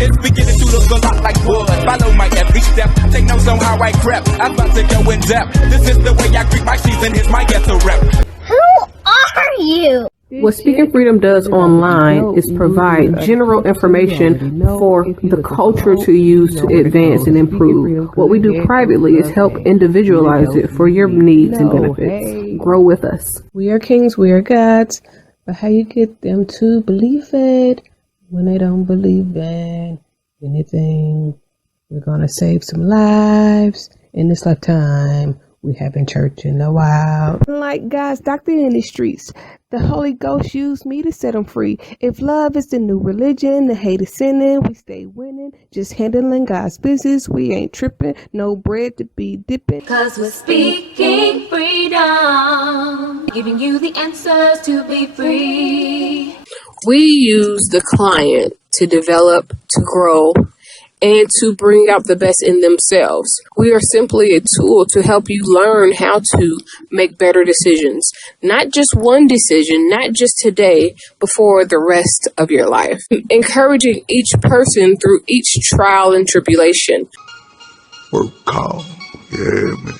It's beginning to look a lot like wood. Follow my every step. Take notes on how I crept. I'm about to go in depth. This is the way I greet my season. Here's my ghetto rep. Who are you? What Speaking Freedom does online is provide general information for the culture to use to advance and improve. What we do privately is help individualize it for your needs and benefits. Grow with us. We are kings, we are gods, but how you get them to believe it when they don't believe in anything? We're gonna save some lives in this lifetime. We haven't church in a while. Like God's doctor in the streets, the Holy Ghost used me to set them free. If love is the new religion, the hate is sinning, we stay winning. Just handling God's business, we ain't tripping. No bread to be dipping. Cause we're speaking freedom, giving you the answers to be free. We use the client to develop, to grow, and to bring out the best in themselves. We are simply a tool to help you learn how to make better decisions. Not just one decision, not just today, but for the rest of your life. Encouraging each person through each trial and tribulation. Work call. Yeah, man.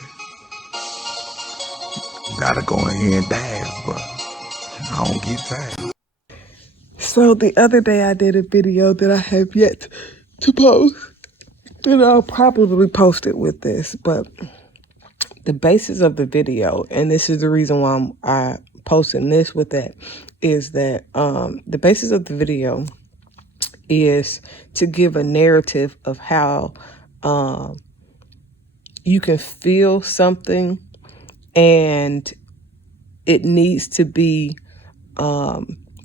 Gotta go in here and dance, but I don't get tired. So the other day I did a video that I have yet to post, and I'll probably post it with this, but the basis of the video, and this is the reason why I'm posting this with that, is that the basis of the video is to give a narrative of how you can feel something and it needs to be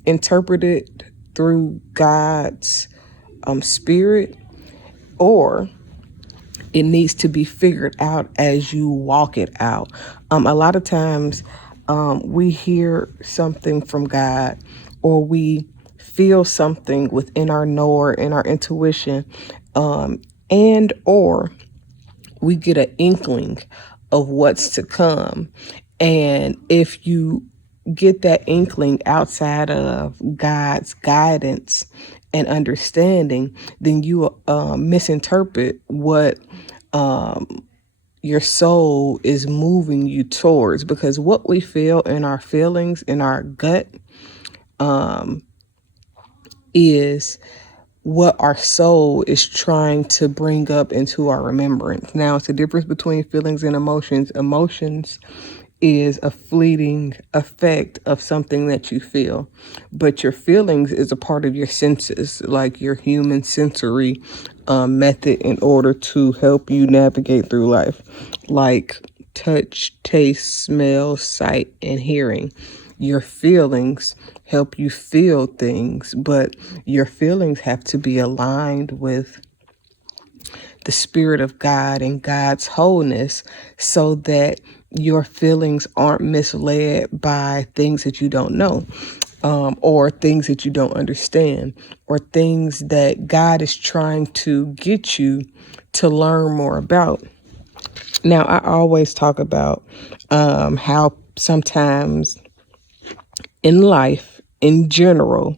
interpreted through God's spirit, or it needs to be figured out as you walk it out. A lot of times we hear something from God, or we feel something within our knower and our intuition, and or we get an inkling of what's to come. And if you get that inkling outside of God's guidance and understanding, then you misinterpret what your soul is moving you towards. Because what we feel in our feelings, in our gut, is what our soul is trying to bring up into our remembrance. Now, it's the difference between feelings and emotions. Emotions is a fleeting effect of something that you feel, but your feelings is a part of your senses, like your human sensory method in order to help you navigate through life, like touch, taste, smell, sight, and hearing. Your feelings help you feel things, but your feelings have to be aligned with the Spirit of God and God's wholeness, so that your feelings aren't misled by things that you don't know, or things that you don't understand, or things that God is trying to get you to learn more about. Now, I always talk about how sometimes in life, in general,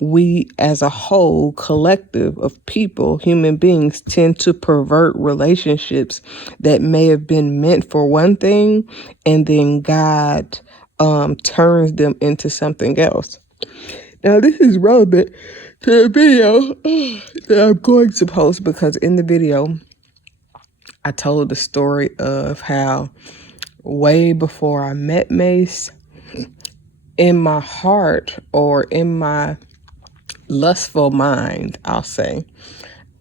we as a whole collective of people, human beings, tend to pervert relationships that may have been meant for one thing, and then God turns them into something else. Now, this is relevant to the video that I'm going to post, because in the video, I told the story of how way before I met Mace, in my heart, or in my lustful mind, I'll say,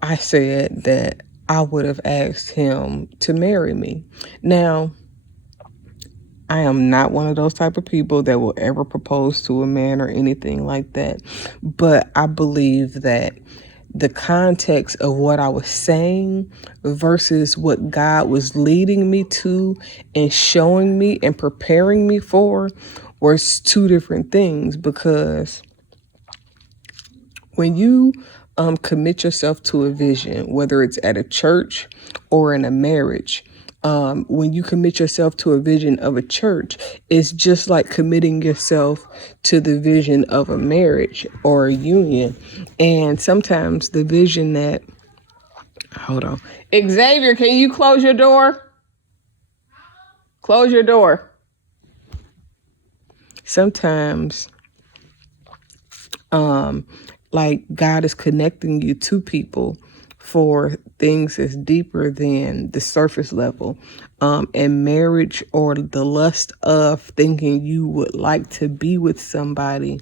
I said that I would have asked him to marry me. Now, I am not one of those type of people that will ever propose to a man or anything like that. But I believe that the context of what I was saying versus what God was leading me to and showing me and preparing me for was two different things. Because when you commit yourself to a vision, whether it's at a church or in a marriage, When you commit yourself to a vision of a church, it's just like committing yourself to the vision of a marriage or a union. And sometimes the vision that, hold on, Xavier, can you close your door? Close your door. Sometimes, like God is connecting you to people for things that's deeper than the surface level. And marriage, or the lust of thinking you would like to be with somebody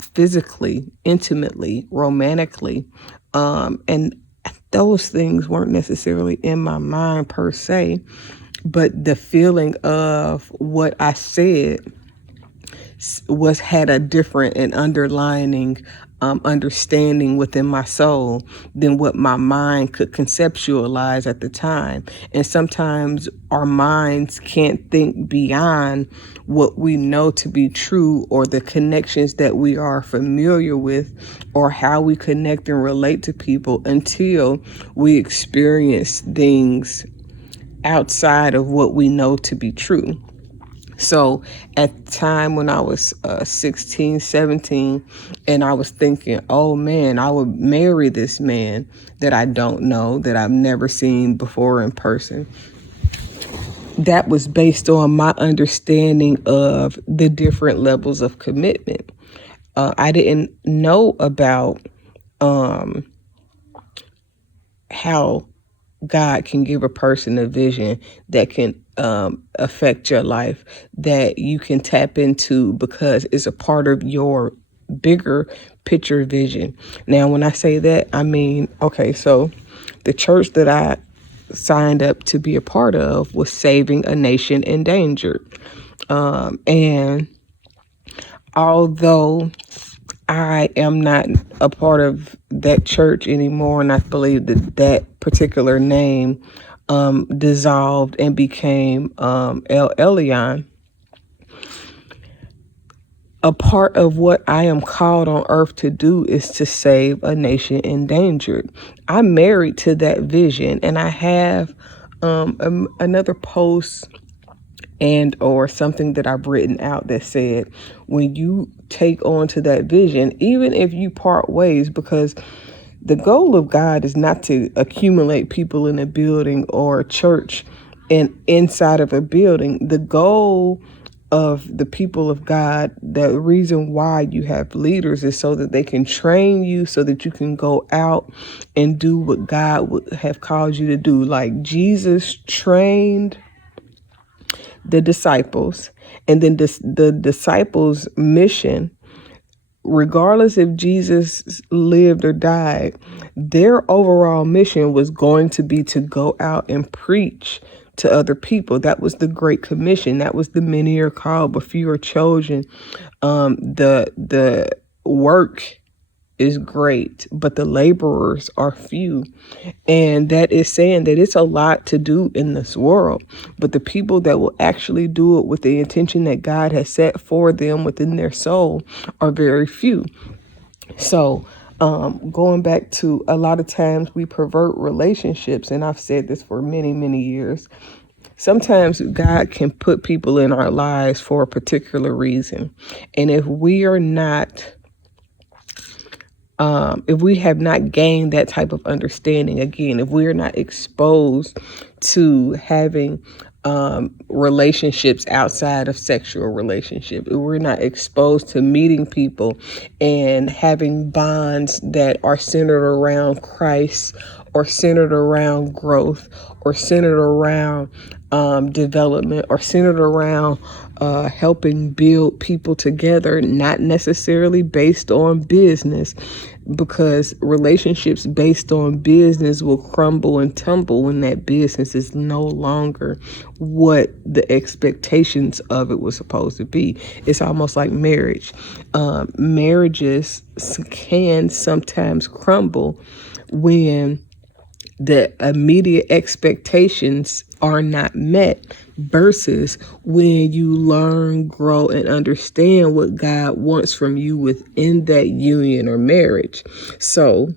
physically, intimately, romantically. And those things weren't necessarily in my mind per se, but the feeling of what I said had a different and underlining understanding within my soul than what my mind could conceptualize at the time. And sometimes our minds can't think beyond what we know to be true, or the connections that we are familiar with, or how we connect and relate to people, until we experience things outside of what we know to be true. So at the time when I was 16, 17, and I was thinking, oh man, I would marry this man that I don't know, that I've never seen before in person. That was based on my understanding of the different levels of commitment. I didn't know about how God can give a person a vision that can affect your life, that you can tap into because it's a part of your bigger picture vision. Now, when I say that, I mean, okay, so the church that I signed up to be a part of was Saving a Nation Endangered. And although I am not a part of that church anymore, and I believe that that particular name dissolved and became El Elyon, a part of what I am called on earth to do is to save a nation endangered. I'm married to that vision, and I have another post and or something that I've written out that said, when you take on to that vision, even if you part ways, because the goal of God is not to accumulate people in a building or a church and inside of a building. The goal of the people of God, the reason why you have leaders, is so that they can train you, so that you can go out and do what God would have called you to do. Like Jesus trained the disciples, and then the disciples' mission, regardless if Jesus lived or died, their overall mission was going to be to go out and preach to other people. That was the Great Commission. That was the many are called, but few are chosen. The work is great, but the laborers are few. And that is saying that it's a lot to do in this world, but the people that will actually do it with the intention that God has set for them within their soul are very few. So going back to, a lot of times we pervert relationships, and I've said this for many, many years. Sometimes God can put people in our lives for a particular reason. And if we are not if we have not gained that type of understanding, again, if we are not exposed to having relationships outside of sexual relationship, if we're not exposed to meeting people and having bonds that are centered around Christ, or centered around growth, or centered around development, or centered around helping build people together, not necessarily based on business, because relationships based on business will crumble and tumble when that business is no longer what the expectations of it was supposed to be. It's almost like marriage. Marriages can sometimes crumble when the immediate expectations are not met, versus when you learn, grow, and understand what God wants from you within that union or marriage. So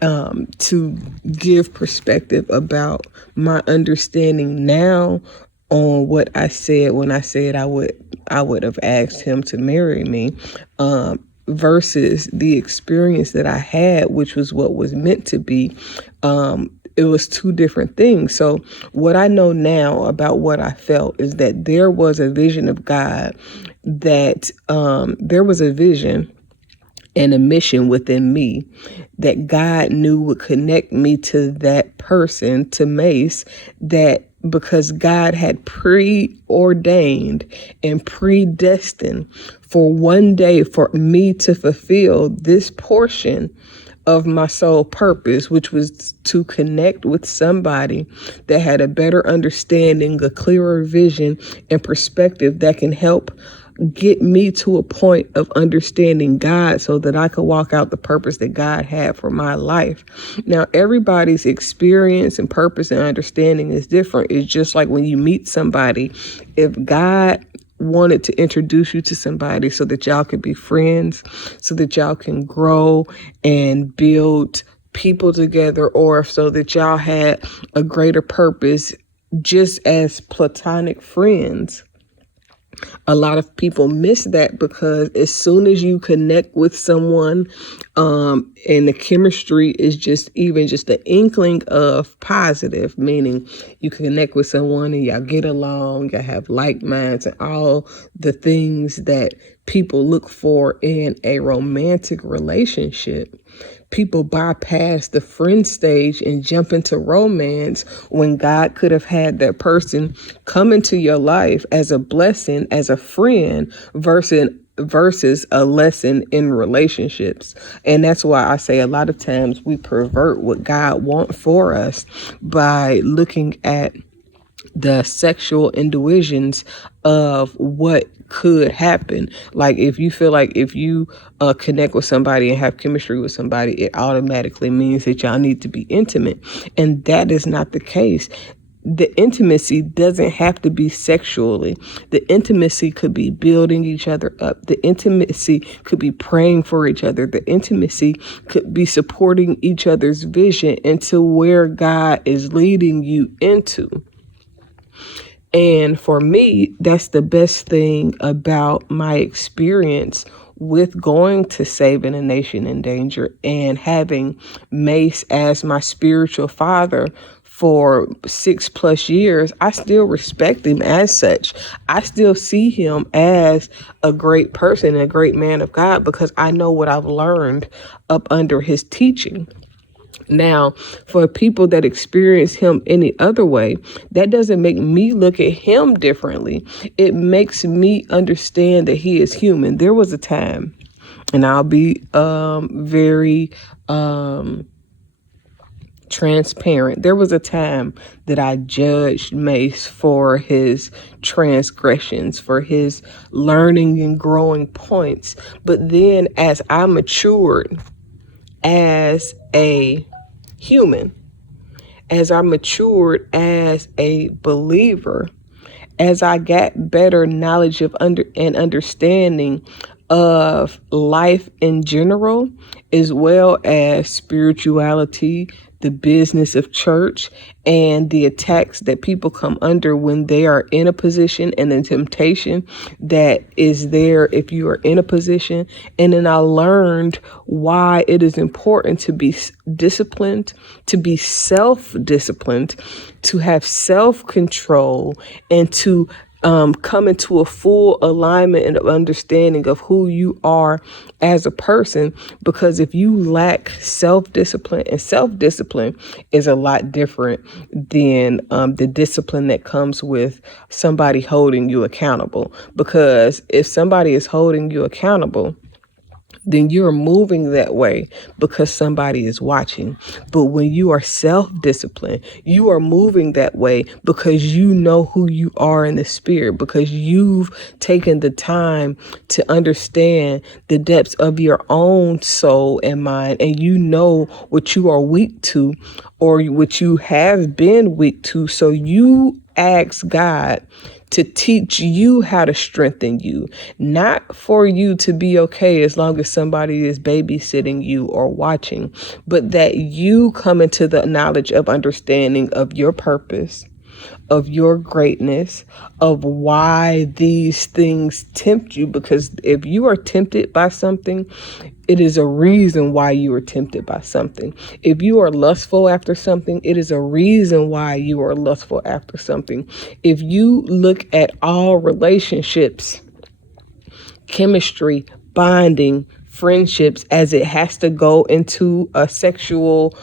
to give perspective about my understanding now on what I said when I said I would have asked him to marry me, versus the experience that I had, which was what was meant to be. It was two different things. So what I know now about what I felt is that there was a vision of God, that there was a vision and a mission within me that God knew would connect me to that person, to Mace, that because God had preordained and predestined for one day for me to fulfill this portion of my soul purpose, which was to connect with somebody that had a better understanding, a clearer vision and perspective that can help get me to a point of understanding God so that I could walk out the purpose that God had for my life. Now, everybody's experience and purpose and understanding is different. It's just like when you meet somebody, if God wanted to introduce you to somebody so that y'all could be friends, so that y'all can grow and build people together, or so that y'all had a greater purpose just as platonic friends. A lot of people miss that because as soon as you connect with someone, and the chemistry is just an inkling of positive, meaning you connect with someone and y'all get along, y'all have like minds and all the things that people look for in a romantic relationship. People bypass the friend stage and jump into romance when God could have had that person come into your life as a blessing, as a friend, versus a lesson in relationships. And that's why I say a lot of times we pervert what God wants for us by looking at the sexual intuitions of what could happen. Like if you feel like if you connect with somebody and have chemistry with somebody, it automatically means that y'all need to be intimate. And that is not the case. The intimacy doesn't have to be sexually. The intimacy could be building each other up. The intimacy could be praying for each other. The intimacy could be supporting each other's vision into where God is leading you into. And for me, that's the best thing about my experience with going to Saving a Nation in Danger and having Mace as my spiritual father for 6+ years. I still respect him as such. I still see him as a great person, a great man of God, because I know what I've learned up under his teaching. Now, for people that experience him any other way, that doesn't make me look at him differently. It makes me understand that he is human. There was a time, and I'll be very transparent. There was a time that I judged Mace for his transgressions, for his learning and growing points. But then as I matured as a human, as I matured as a believer, as I got better knowledge of understanding of life in general, as well as spirituality, the business of church, and the attacks that people come under when they are in a position, and the temptation that is there if you are in a position. And then I learned why it is important to be disciplined, to be self-disciplined, to have self-control, and to come into a full alignment and understanding of who you are as a person. Because if you lack self-discipline, and self-discipline is a lot different than the discipline that comes with somebody holding you accountable. Because if somebody is holding you accountable, then you're moving that way because somebody is watching. But when you are self-disciplined, you are moving that way because you know who you are in the spirit, because you've taken the time to understand the depths of your own soul and mind, and you know what you are weak to or what you have been weak to. So you ask God to teach you how to strengthen you, not for you to be okay as long as somebody is babysitting you or watching, but that you come into the knowledge of understanding of your purpose, of your greatness, of why these things tempt you. Because if you are tempted by something, it is a reason why you are tempted by something. If you are lustful after something, it is a reason why you are lustful after something. If you look at all relationships, chemistry, bonding, friendships, as it has to go into a sexual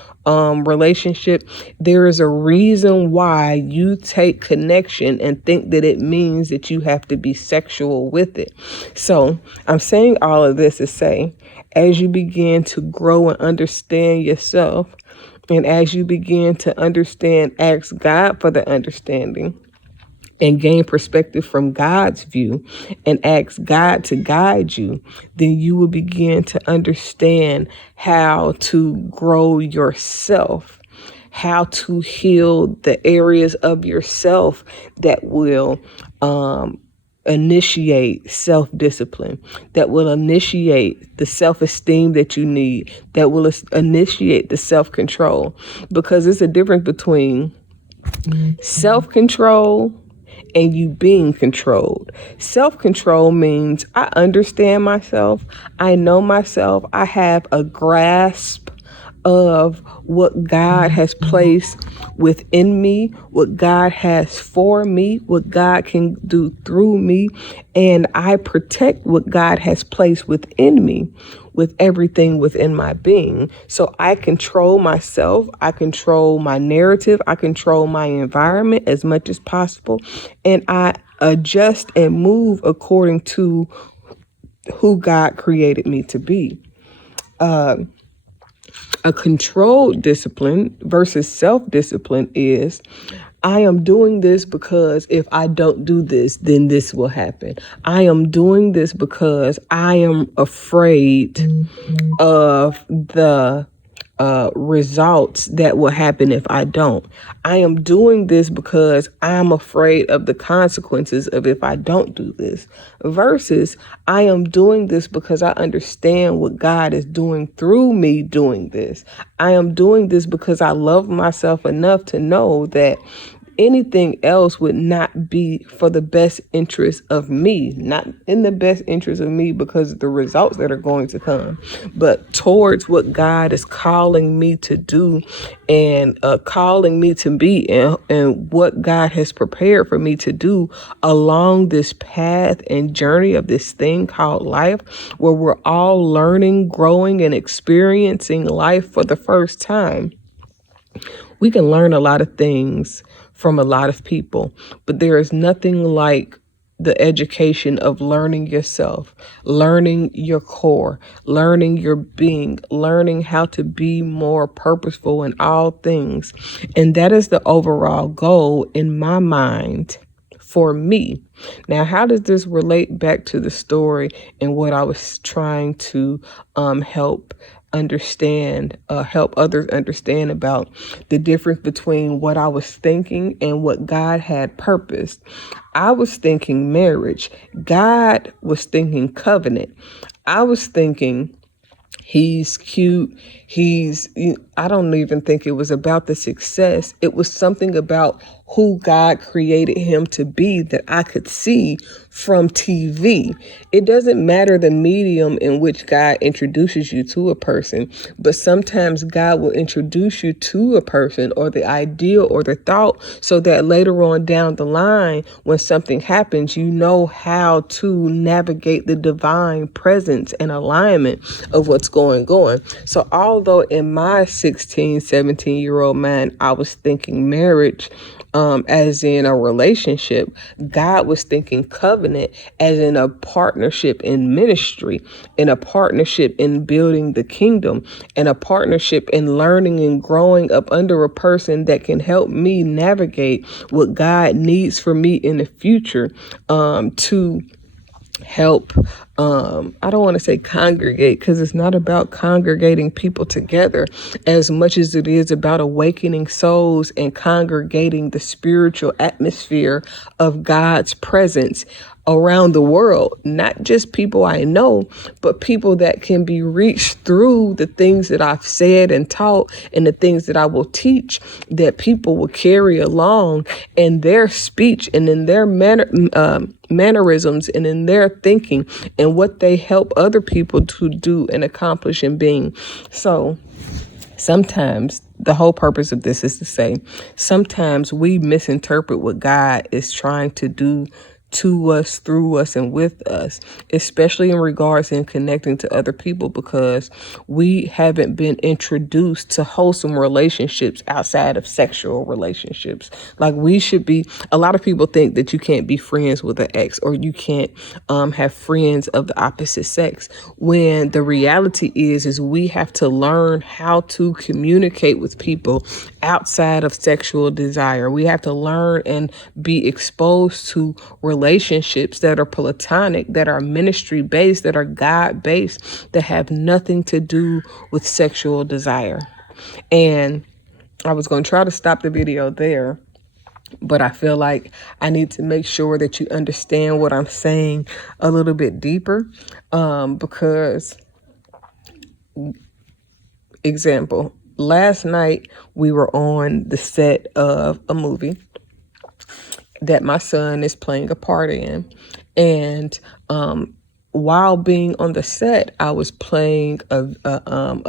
relationship, there is a reason why you take connection and think that it means that you have to be sexual with it. So I'm saying all of this to say, as you begin to grow and understand yourself, and as you begin to understand, ask God for the understanding, and gain perspective from God's view, and ask God to guide you, then you will begin to understand how to grow yourself, how to heal the areas of yourself that will initiate self-discipline, that will initiate the self-esteem that you need, that will initiate the self-control. Because there's a difference between self-control and you being controlled. Self-control means I understand myself, I know myself, I have a grasp of what God has placed within me, what God has for me, what God can do through me, and I protect what God has placed within me with everything within my being. So I control myself, I control my narrative, I control my environment as much as possible, and I adjust and move according to who God created me to be. A controlled discipline versus self-discipline is, I am doing this because if I don't do this, then this will happen. I am doing this because I am afraid of the results that will happen if I don't. I am doing this because I'm afraid of the consequences of if I don't do this. Versus, I am doing this because I understand what God is doing through me doing this. I am doing this because I love myself enough to know that anything else would not be for the best interest of me, not in the best interest of me because of the results that are going to come, but towards what God is calling me to do and calling me to be, and what God has prepared for me to do along this path and journey of this thing called life, where we're all learning, growing, and experiencing life for the first time. We can learn a lot of things from a lot of people, but there is nothing like the education of learning yourself, learning your core, learning your being, learning how to be more purposeful in all things. And that is the overall goal in my mind for me. Now, how does this relate back to the story and what I was trying to help others understand about the difference between what I was thinking and what God had purposed? I was thinking marriage. God was thinking covenant. I was thinking he's cute. I don't even think it was about the success. It was something about who God created him to be that I could see from TV. It doesn't matter the medium in which God introduces you to a person, but sometimes God will introduce you to a person or the idea or the thought so that later on down the line, when something happens, you know how to navigate the divine presence and alignment of what's going on. So although in my 16, 17-year-old mind, I was thinking marriage, as in a relationship, God was thinking covenant as in a partnership in ministry, in a partnership in building the kingdom, and a partnership in learning and growing up under a person that can help me navigate what God needs for me in the future, to help, I don't want to say congregate, because it's not about congregating people together as much as it is about awakening souls and congregating the spiritual atmosphere of God's presence around the world. Not just people I know, but people that can be reached through the things that I've said and taught and the things that I will teach, that people will carry along in their speech and in their mannerisms and in their thinking and what they help other people to do and accomplish and being. So sometimes the whole purpose of this is to say, sometimes we misinterpret what God is trying to do to us, through us, and with us, especially in regards in connecting to other people, because we haven't been introduced to wholesome relationships outside of sexual relationships. Like, we should be, a lot of people think that you can't be friends with an ex, or you can't have friends of the opposite sex, when the reality is we have to learn how to communicate with people outside of sexual desire. We have to learn and be exposed to relationships that are platonic, that are ministry based, that are God based, that have nothing to do with sexual desire. And I was going to try to stop the video there, but I feel like I need to make sure that you understand what I'm saying a little bit deeper, because, example, last night we were on the set of a movie that my son is playing a part in. And while being on the set, I was playing a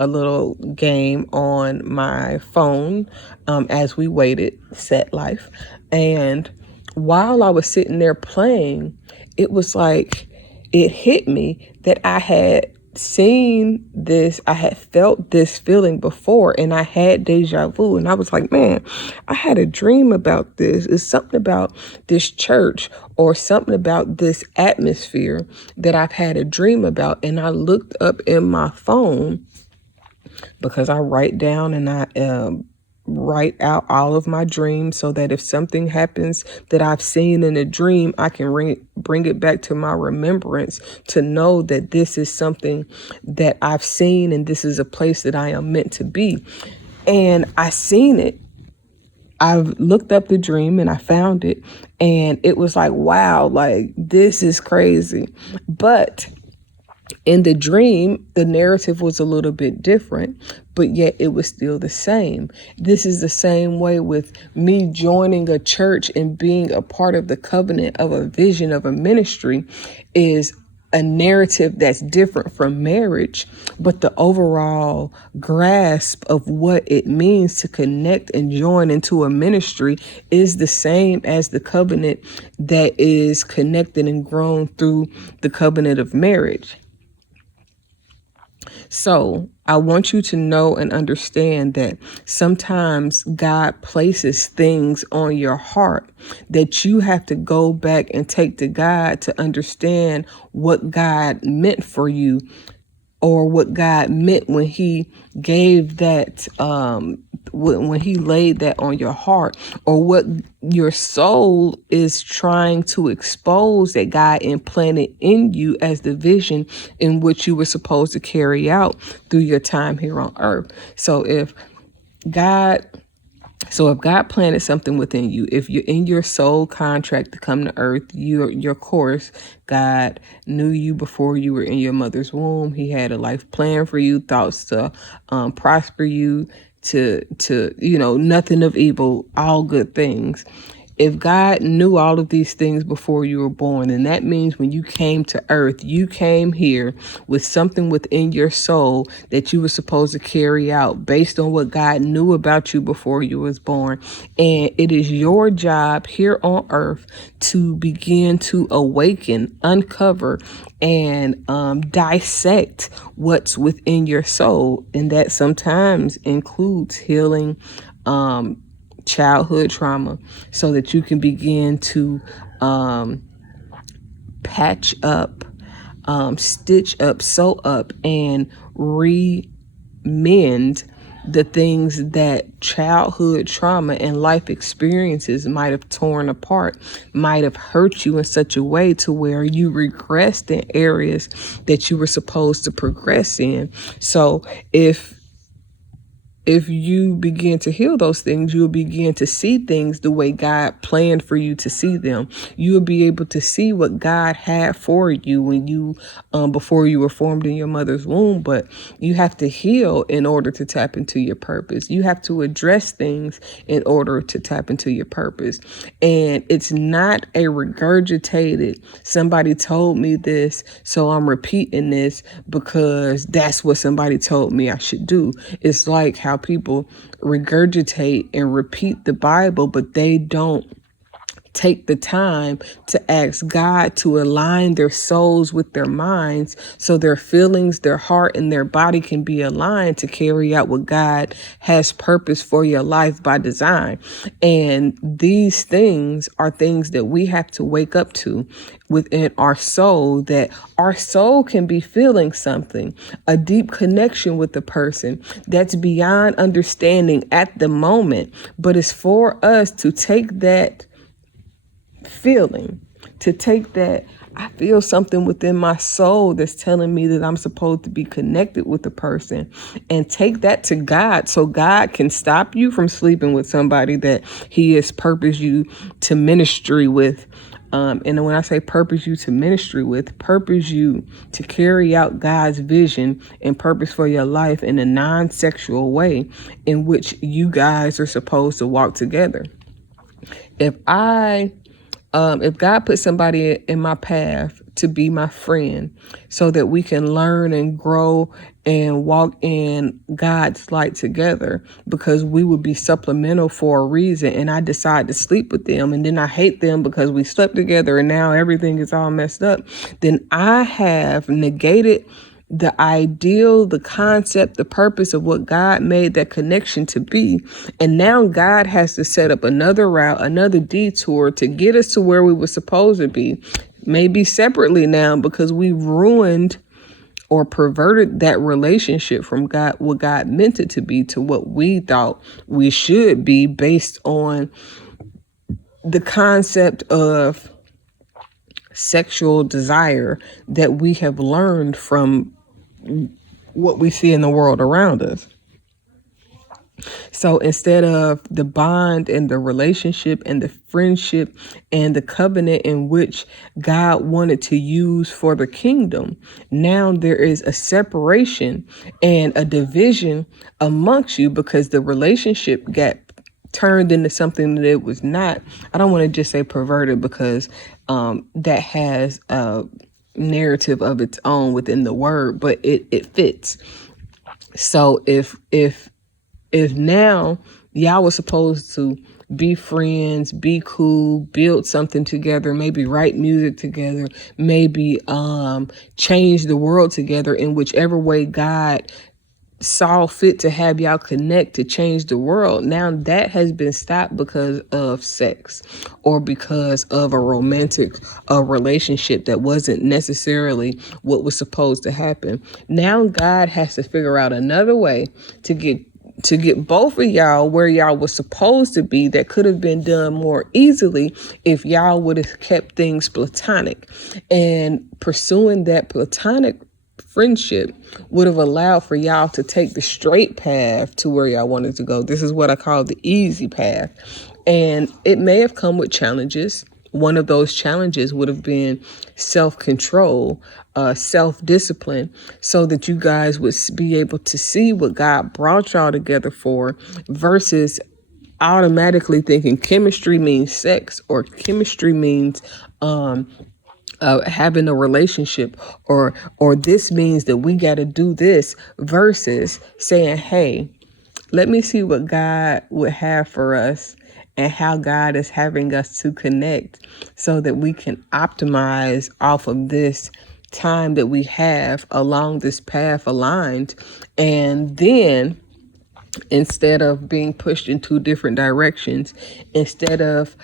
little game on my phone as we waited, set life. And while I was sitting there playing, it was like it hit me that I had seen this, I had felt this feeling before, and I had deja vu. And I was like, man, I had a dream about this. It's something about this church or something about this atmosphere that I've had a dream about. And I looked up in my phone, because I write down and I write out all of my dreams, so that if something happens that I've seen in a dream, I can bring it back to my remembrance to know that this is something that I've seen and this is a place that I am meant to be. And I seen it. I've looked up the dream and I found it, and it was like, wow, like, this is crazy. But in the dream, the narrative was a little bit different, but yet it was still the same. This is the same way with me joining a church and being a part of the covenant of a vision of a ministry, is a narrative that's different from marriage, but the overall grasp of what it means to connect and join into a ministry is the same as the covenant that is connected and grown through the covenant of marriage. So I want you to know and understand that sometimes God places things on your heart that you have to go back and take to God to understand what God meant for you, or what God meant when he gave that, when he laid that on your heart, or what your soul is trying to expose that God implanted in you as the vision in which you were supposed to carry out through your time here on earth. So if God planted something within you, if you're in your soul contract to come to earth, your course, God knew you before you were in your mother's womb. He had a life plan for you, thoughts to prosper you, to nothing of evil, all good things. If God knew all of these things before you were born, then that means when you came to earth, you came here with something within your soul that you were supposed to carry out based on what God knew about you before you was born. And it is your job here on earth to begin to awaken, uncover, and dissect what's within your soul. And that sometimes includes healing, childhood trauma, so that you can begin to patch up, stitch up, sew up, and remend the things that childhood trauma and life experiences might have torn apart, might have hurt you in such a way to where you regressed in areas that you were supposed to progress in. So if you begin to heal those things, you'll begin to see things the way God planned for you to see them. You'll be able to see what God had for you when you, before you were formed in your mother's womb. But you have to heal in order to tap into your purpose. You have to address things in order to tap into your purpose. And it's not a regurgitated, somebody told me this, so I'm repeating this because that's what somebody told me I should do. It's like how people regurgitate and repeat the Bible, but they don't take the time to ask God to align their souls with their minds so their feelings, their heart, and their body can be aligned to carry out what God has purpose for your life by design. And these things are things that we have to wake up to within our soul, that our soul can be feeling something, a deep connection with the person that's beyond understanding at the moment, but it's for us to take that feeling, to take that, I feel something within my soul that's telling me that I'm supposed to be connected with the person, and take that to God so God can stop you from sleeping with somebody that he has purposed you to ministry with. And when I say purpose you to ministry with, purpose you to carry out God's vision and purpose for your life in a non-sexual way in which you guys are supposed to walk together. If God put somebody in my path to be my friend so that we can learn and grow and walk in God's light together, because we would be supplemental for a reason, and I decide to sleep with them and then I hate them because we slept together and now everything is all messed up, then I have negated the ideal, the concept, the purpose of what God made that connection to be. And now God has to set up another route, another detour to get us to where we were supposed to be, maybe separately now, because we ruined or perverted that relationship from God, what God meant it to be, to what we thought we should be based on the concept of sexual desire that we have learned from what we see in the world around us. So instead of the bond and the relationship and the friendship and the covenant in which God wanted to use for the kingdom, now there is a separation and a division amongst you because the relationship got turned into something that it was not. I don't want to just say perverted because that has a narrative of its own within the word, but it fits. So if now y'all were supposed to be friends, be cool, build something together, maybe write music together, maybe change the world together in whichever way God saw fit to have y'all connect to change the world. Now that has been stopped because of sex or because of a romantic relationship that wasn't necessarily what was supposed to happen. Now God has to figure out another way to get both of y'all where y'all was supposed to be, that could have been done more easily if y'all would have kept things platonic. And pursuing that platonic friendship would have allowed for y'all to take the straight path to where y'all wanted to go. This is what I call the easy path. And it may have come with challenges. One of those challenges would have been self-control, self-discipline, so that you guys would be able to see what God brought y'all together for, versus automatically thinking chemistry means sex or chemistry means having a relationship, or this means that we got to do this, versus saying, hey, let me see what God would have for us and how God is having us to connect so that we can optimize off of this time that we have along this path aligned. And then instead of being pushed in two different directions, instead of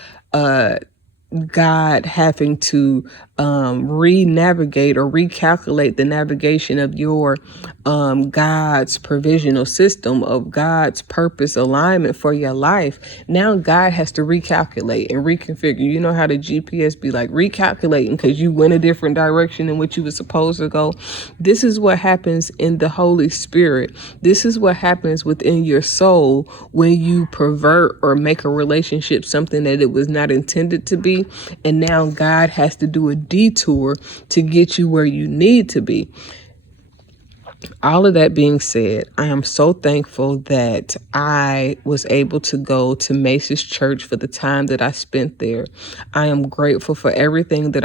God having to re-navigate or recalculate the navigation of your God's provisional system, of God's purpose alignment for your life. Now God has to recalculate and reconfigure. You know how the GPS be like recalculating because you went a different direction in which you were supposed to go. This is what happens in the Holy Spirit. This is what happens within your soul when you pervert or make a relationship something that it was not intended to be. And now God has to do a detour to get you where you need to be. All of that being said, I am so thankful that I was able to go to Mace's church for the time that I spent there. I am grateful for everything that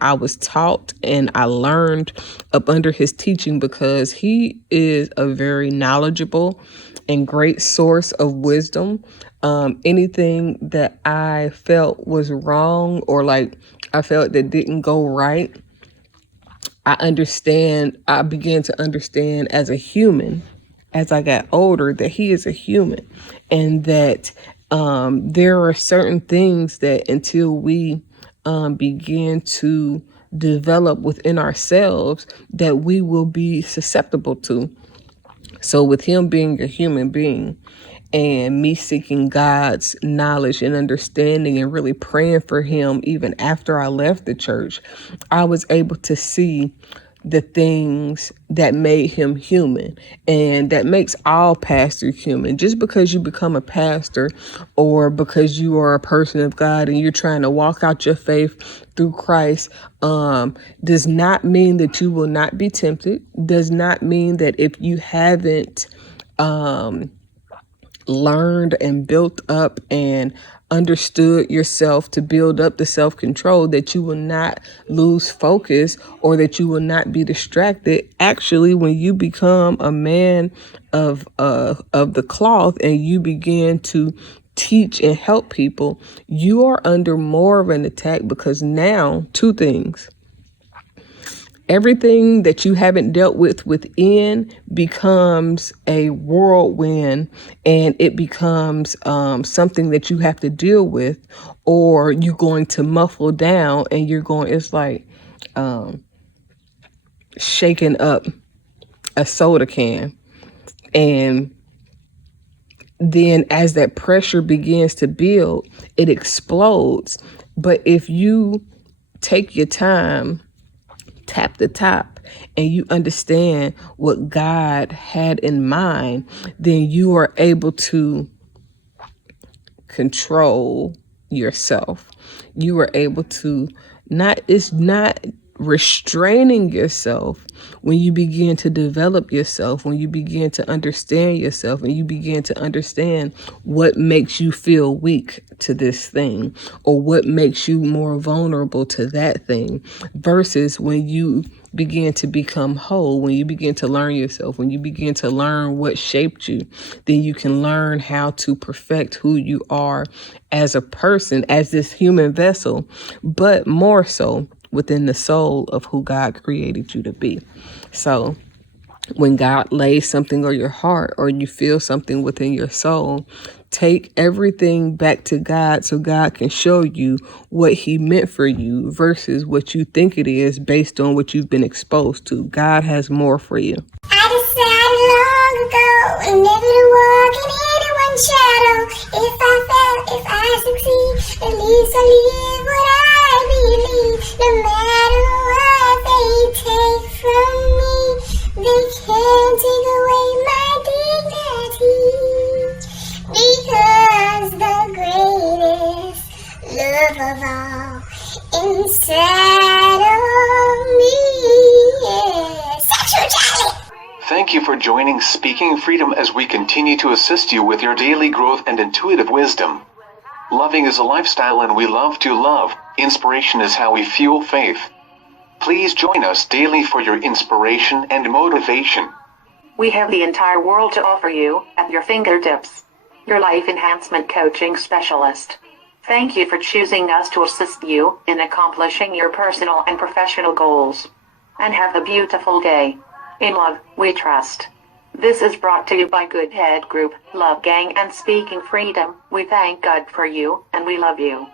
I was taught and I learned up under his teaching, because he is a very knowledgeable and great source of wisdom. Anything that I felt was wrong or like I felt that didn't go right, I began to understand as a human, as I got older, that he is a human, and that there are certain things that until we begin to develop within ourselves, that we will be susceptible to. So with him being a human being and me seeking God's knowledge and understanding and really praying for him even after I left the church, I was able to see the things that made him human, and that makes all pastors human. Just because you become a pastor or because you are a person of God and you're trying to walk out your faith through Christ, does not mean that you will not be tempted, does not mean that if you haven't learned and built up and understood yourself to build up the self-control, that you will not lose focus or that you will not be distracted. Actually, when you become a man of the cloth and you begin to teach and help people, you are under more of an attack, because now two things. Everything that you haven't dealt with within becomes a whirlwind, and it becomes something that you have to deal with, or you're going to muffle down and it's like shaking up a soda can. And then as that pressure begins to build, it explodes. But if you take your time, tap the top, and you understand what God had in mind, then you are able to control yourself. You are able to it's not restraining yourself when you begin to develop yourself, when you begin to understand yourself, and you begin to understand what makes you feel weak to this thing, or what makes you more vulnerable to that thing, versus when you begin to become whole, when you begin to learn yourself, when you begin to learn what shaped you, then you can learn how to perfect who you are as a person, as this human vessel, but more so within the soul of who God created you to be. So when God lays something on your heart, or you feel something within your soul, take everything back to God so God can show you what he meant for you versus what you think it is based on what you've been exposed to. God has more for you. I decided long ago never to walk in anyone's shadow. If I succeed, at least I live what I believe. No matter what they take from me, they can't take away my dignity. Because the greatest love of all inside of me is sexuality. Thank you for joining Speaking Freedom as we continue to assist you with your daily growth and intuitive wisdom. Loving is a lifestyle and we love to love. Inspiration is how we fuel faith. Please join us daily for your inspiration and motivation. We have the entire world to offer you at your fingertips. Your life enhancement coaching specialist. Thank you for choosing us to assist you in accomplishing your personal and professional goals. And have a beautiful day. In love, we trust. This is brought to you by Good Head Group, Love Gang, and Speaking Freedom. We thank God for you, and we love you.